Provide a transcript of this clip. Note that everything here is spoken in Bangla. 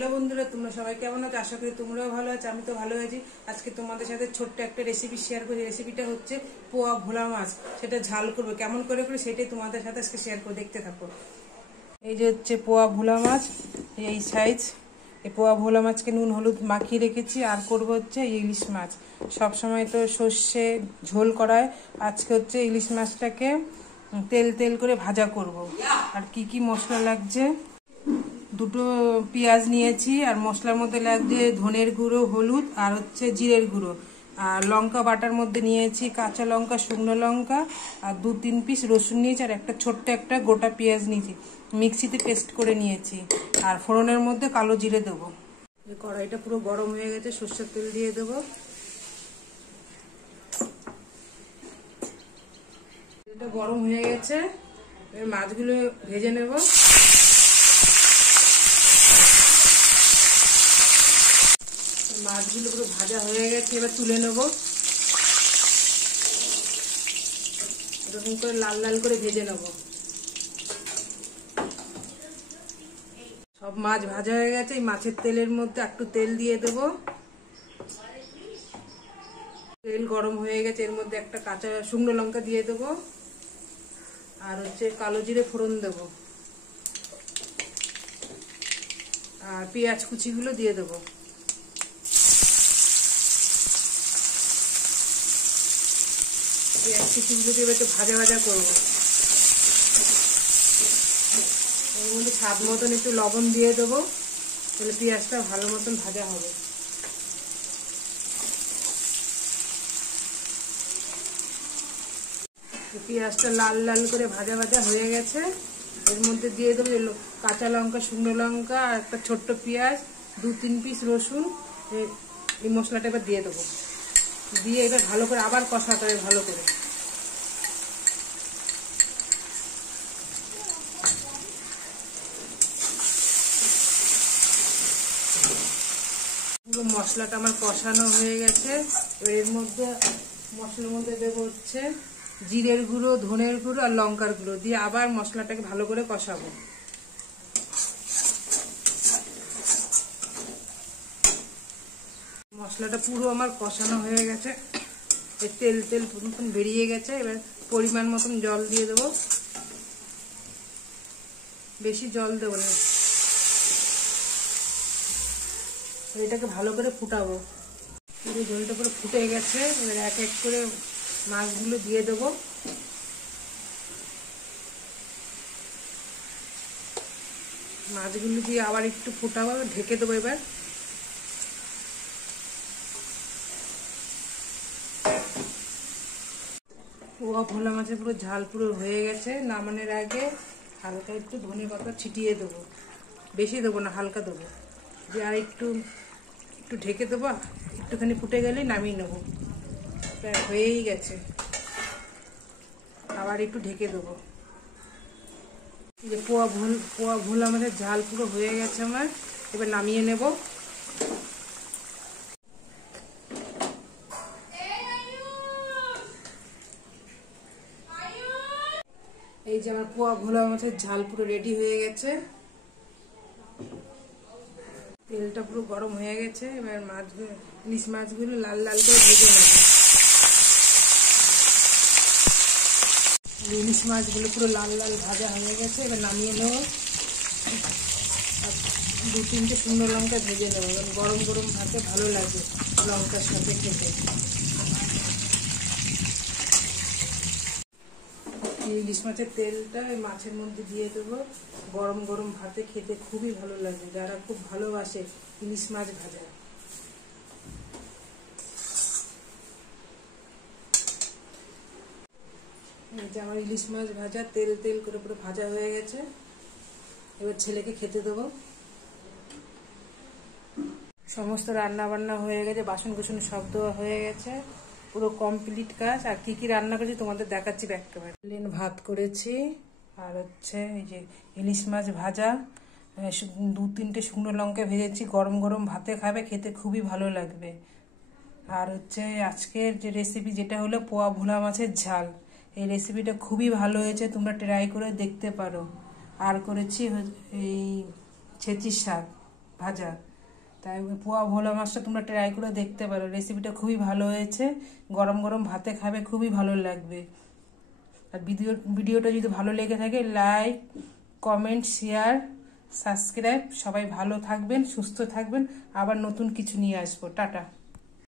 হ্যালো বন্ধুরা, তোমরা সবাই কেমন আছো? আশা করি তোমরাও ভালো আছো। আমি তো ভালো আছি। আজকে তোমাদের সাথে ছোট্ট একটা রেসিপি শেয়ার করি। রেসিপিটা হচ্ছে পোয়া ভোলা মাছ। সেটা ঝাল করবো, কেমন করে করে সেটাই তোমাদের সাথে আজকে শেয়ার করে, দেখতে থাকো। এই যে হচ্ছে পোয়া ভোলা মাছ, এই সাইজ। এই পোয়া ভোলা মাছকে নুন হলুদ মাখিয়ে রেখেছি। আর করবো হচ্ছে ইলিশ মাছ। সবসময় তো সর্ষে ঝোল করায়, আজকে হচ্ছে ইলিশ মাছটাকে তেল তেল করে ভাজা করব। আর কি কি মশলা লাগছে, দুটো পেঁয়াজ নিয়েছি। আর মশলার মধ্যে লাগছে ধনের গুঁড়ো, হলুদ আর হচ্ছে জিরের গুঁড়ো। আর লঙ্কা বাটার মধ্যে নিয়েছি কাঁচা লঙ্কা, শুকনো লঙ্কা আর 2-3 পিস রসুন নিয়েছি। আর একটা ছোট্ট একটা গোটা পেঁয়াজ নিয়েছি, মিক্সিতে পেস্ট করে নিয়েছি। আর ফোড়নের মধ্যে কালো জিরে দেবো। কড়াইটা পুরো গরম হয়ে গেছে, সর্ষের তেল দিয়ে দেবো। তেলটা গরম হয়ে গেছে, মাছগুলো ভেজে নেব। মাছগুলো পুরো ভাজা হয়ে গেছে, এবার তুলে নেব। এরকম করে লাল লাল করে ভেজে নেব। সব মাছ ভাজা হয়ে গেছে। এই মাছের তেলের মধ্যে একটু তেল দিয়ে দেব। তেল গরম হয়ে গেছে, এর মধ্যে একটা কাঁচা শুকনো লঙ্কা দিয়ে দেব। আর হচ্ছে কালো জিরে ফোড়ন দেব। আর পেঁয়াজ কুচিগুলো দিয়ে দেবো। পেঁয়াজ কুচিগুলো দিয়ে একটু ভাজা ভাজা করবো। এর মধ্যে স্বাদ মতন একটু লবণ দিয়ে দেবো, তাহলে পেঁয়াজটা ভালো মতন ভাজা হবে। পেঁয়াজটা লাল লাল করে ভাজা ভাজা হয়ে গেছে। এর মধ্যে দিয়ে দেবো কাঁচা লঙ্কা, শুকনো লঙ্কা আর একটা ছোট্ট পেঁয়াজ, 2-3 পিস রসুন। এই মশলাটা এবার দিয়ে দেবো। দিয়ে এটা ভালো করে আবার কষাতে হবে ভালো করে। পুরো মশলাটা আমার কষানো হয়ে গেছে। এবার এর মধ্যে মশলার মধ্যে দেবো হচ্ছে জিরের গুঁড়ো, ধনের গুঁড়ো আর লঙ্কার গুঁড়ো দিয়ে আবার মশলাটাকে ভালো করে কষাবো। মশলাটা পুরো আমার কষানো হয়ে গেছে, তেল তেল মতন বেরিয়ে গেছে। এবার পরিমাণ মতন জল দিয়ে দেবো, বেশি জল দেবো না। এটাকে ভালো করে ফুটাবো। পুরো জলটা পুরো ফুটে গেছে। এবার এক এক করে মাছগুলো দিয়ে দেবো। মাছগুলো দিয়ে আবার একটু ফুটাবো, ঢেকে দেবো। এবার পোয়া ভোলা মাছের পুরো ঝাল পুরো হয়ে গেছে। নামানোর আগে হালকা একটু ধনে পাতা ছিটিয়ে দেবো, বেশি দেবো না, হালকা দেবো। দিয়ে আর একটু একটু ঢেকে দেবো, একটুখানি ফুটে গেলেই নামিয়ে নেবো। প্রায় হয়েই গেছে, আবার একটু ঢেকে দেবো। এই যে পোয়া ভোলা মাছের ঝাল পুরো হয়ে গেছে আমার। এবার নামিয়ে নেব। এই যে আমার পোয়া ভোলা মাছের ঝাল পুরো রেডি হয়ে গেছে। তেলটা পুরো গরম হয়ে গেছে। এবার ইলিশ মাছগুলো লাল লাল করে ভেজে নেব। ইলিশ মাছগুলো পুরো লাল লাল ভাজা হয়ে গেছে, এবার নামিয়ে নেব। 2-3টে শুকনো লঙ্কা ভেজে নেব, কারণ গরম গরম ভাতে ভালো লাগে লঙ্কার সাথে খেতে। ইলিশ মাছের তেলটা এই মাছের মধ্যে দিয়ে দেবো। গরম গরম ভাতে খেতে খুবই ভালো লাগে, যারা খুব ভালোবাসে ইলিশ মাছ ভাজা। এই যে আমার ইলিশ মাছ ভাজা তেল তেল করে পুরো ভাজা হয়ে গেছে। এবার ছেলেকে খেতে দেবো। সমস্ত রান্না বান্না হয়ে গেছে, বাসন কুসন সব দেওয়া হয়ে গেছে, পুরো কমপ্লিট কাজ। আর কি কি রান্না করেছি তোমাদের দেখাচ্ছি একেবারে। প্লেন ভাত করেছি, আর হচ্ছে এই যে ইলিশ মাছ ভাজা, 2-3টে শুকনো লঙ্কা ভেজেছি। গরম গরম ভাতে খাবে, খেতে খুবই ভালো লাগবে। আর হচ্ছে আজকের যে রেসিপি, যেটা হলো পোয়া ভোলা মাছের ঝাল। এই রেসিপিটা খুবই ভালো হয়েছে, তোমরা ট্রাই করে দেখতে পারো। আর করেছি এই ছেঁচি শাক, ভাজা। তাই পোয়া ভোলা মাছটা তোমরা ট্রাই করে দেখতে পারো, রেসিপিটা খুবই ভালো হয়েছে, গরম গরম ভাতে খাবে, খুবই ভালো লাগবে। আর ভিডিওটা যদি ভালো লেগে থাকে লাইক, কমেন্ট, শেয়ার, সাবস্ক্রাইব। সবাই ভালো থাকবেন, সুস্থ থাকবেন, আবার নতুন কিছু নিয়ে আসবো। টাটা।